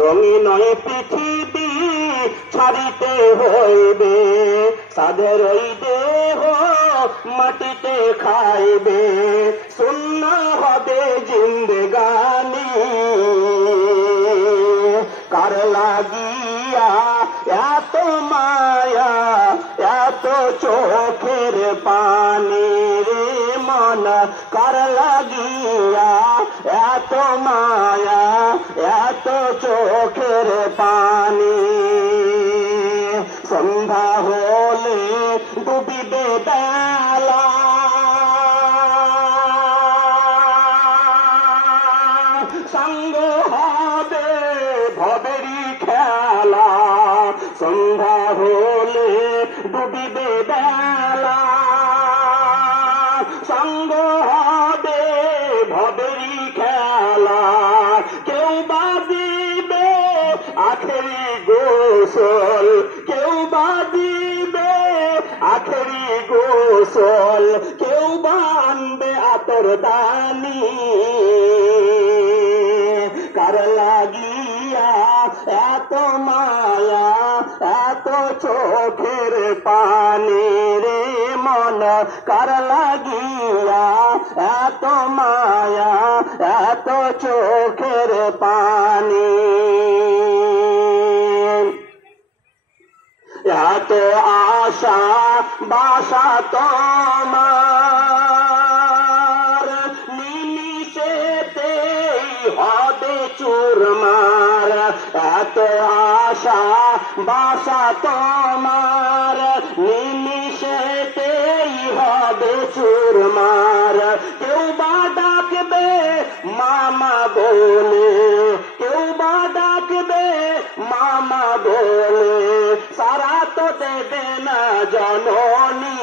রঙিন পৃথিবী ছাড়িতে হইবে, সাধের ওই দেহ মাটিতে খাইবে, শূন্য হবে জিন্দেগানি। কার লাগিয়া এত মায়া, এত চোখের পানি রে মন, কার লাগিয়া এত মায়া, এত চোখের পানি। সন্ধ্যা হলে ডুবিবে বেলা, সঙ্গ হবে ভবেরই খেলা। সন্ধ্যা হলে ডুবিবে বেলা, সঙ্গ হবে ভবেরই খেলা। কেউ বা দিবে আখেরি গোসল, কেউ বা দিবে আখেরি গোসল, কেউ বা আনবে আতর দানি। কার লাগিয়া এত মায়া, এত চোখের পানি রে মন, কার লাগিয়া এত মায়া, এত চোখের পানি। এত আশা বাসা তোমার, নিমিষেতেই হবে চুরমার। এত আশা বাসা তোমার, নিমিষেতেই হবে চুরমার। কেউ বা ডাকবে মামা বলে, কেউ বা ডাকবে মামা বলে, সারা তো দেবে না জননী।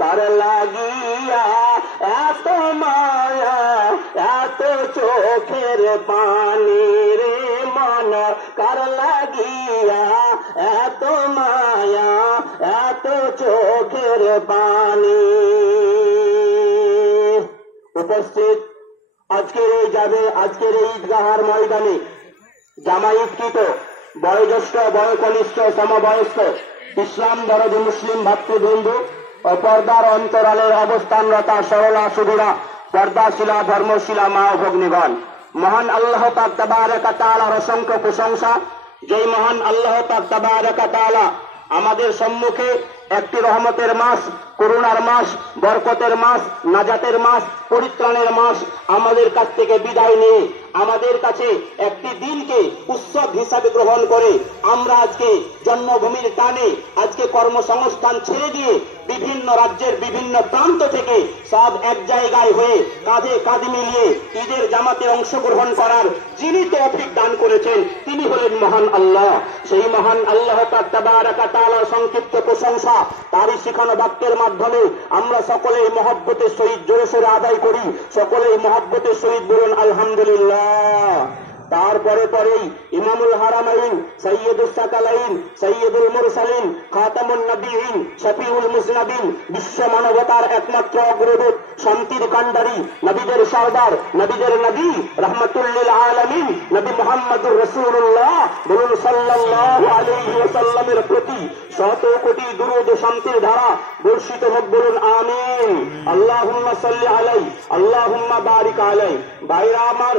কার লাগিয়া এত মায়া, এত চোখের পানি রে মন, কার লাগিয়া এত মায়া, এত চোখের পানি। উপস্থিত আজকের এই ঈদগাহার ময়দানে জামায়াতকৃত বয়োজ্যেষ্ঠ, বয়োকনিষ্ঠ, সমবয়স্ক ইসলাম দরদি মুসলিম ভাতৃবৃন্দ ও পর্দার অন্তরালের অবস্থানরতা সরলা সুধুরা পর্দাশীলা ধর্মশীলা মা ও ভগ্নীগণ, মহান আল্লাহ পাক তাবারাকা তাআলার অসংখ্য প্রশংসা। যেই মহান আল্লাহ পাক তাবারাকা তাআলা আমাদের সম্মুখে একটি রহমতের মাস, করুণার মাস, বরকতের মাস, নাজাতের মাস, পরিত্রাণের মাস আমাদের কাছ থেকে বিদায় নিয়ে আমাদের কাছে একটি দিনকে উৎসব হিসাবে গ্রহণ করে আমরা আজকে জন্মভূমির টানে আজকে কর্মসংস্থান ছেড়ে দিয়ে বিভিন্ন রাজ্যের বিভিন্ন প্রান্ত থেকে সব এক জায়গায় হয়ে কাঁধে কাঁধ মিলিয়ে ঈদের জামাতে অংশগ্রহণ করার যিনি তৌফিক দান করেছেন তিনি হলেন মহান আল্লাহ। সেই মহান আল্লাহ পাক তাবারাকা তাআলার সংক্ষিপ্ত প্রশংসা তারই শিখানো বাক্যের মাধ্যমে আমরা সকলেই মহব্বতের সহিত জোরে সোরে আদায় করি। সকলেই মহব্বতের সহিত বলুন আলহামদুলিল্লাহ। তারপরে পরেই ইমামুল হারামাইন, সৈয়দুস সাকালাইন, সৈয়দুল মুরসালিন, খাতামুন নবীন, শফিউল মুজনাবিন, বিশ্ব মানবতার একমাত্র অগ্রদূত, শান্তির কান্ডারি, নবীদের সরদার, নবীদের নবী, রহমাতুল লিল আলামিন, নবী মুহাম্মদুর রাসূলুল্লাহ বলুন সাল্লাল্লাহু আলাইহি ওয়াসাল্লামের প্রতি শত কোটি দুরূদ শান্তির ধারা বর্ষিত হোক বলুন আমিন। আল্লাহুম্মা সাল্লি আলাইহি, আল্লাহুম্মা বারিক আলাইহি। ভাইরা আমার,